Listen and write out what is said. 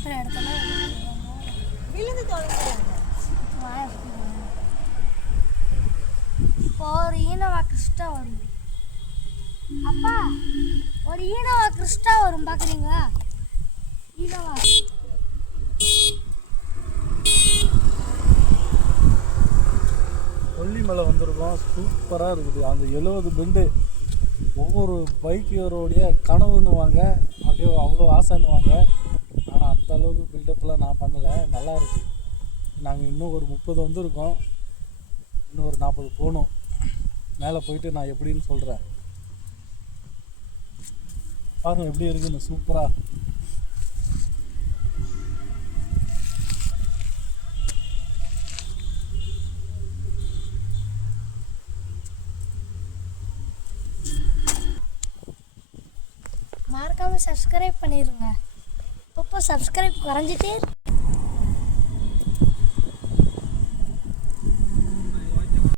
இருக்கிற இடத்துல விழுந்து தொலைஞ்சிடாங்க. இப்போ ஒரு ஈனவா கிறிஸ்டா வரும். அப்பா ஒரு ஈனவா கிறிஸ்டா வரும் பார்க்குறீங்களா? ஈனவா கொல்லிமலை வந்திருக்கோம். சூப்பராக இருக்குது. அந்த 70 பெண்டு ஒவ்வொரு பைக்கரோடைய கனவுன்னுவாங்க, அப்படியே அவ்வளோ ஆசைன்னுவாங்க. ஆனால் அந்த அளவுக்கு பில்டப்லாம் நான் பண்ணலை. நல்லா இருக்குது. நாங்கள் இன்னும் ஒரு 30 வந்திருக்கோம். இன்னும் ஒரு 40 போகணும். மேலே போயிட்டு நான் எப்படின்னு சொல்கிறேன். பாருங்கள் எப்படி இருக்குன்னு. சூப்பராக மறக்காமல் சப்ஸ்கிரைப் பண்ணிடுங்க. இப்போ சப்ஸ்கிரைப் குறைஞ்சிட்டே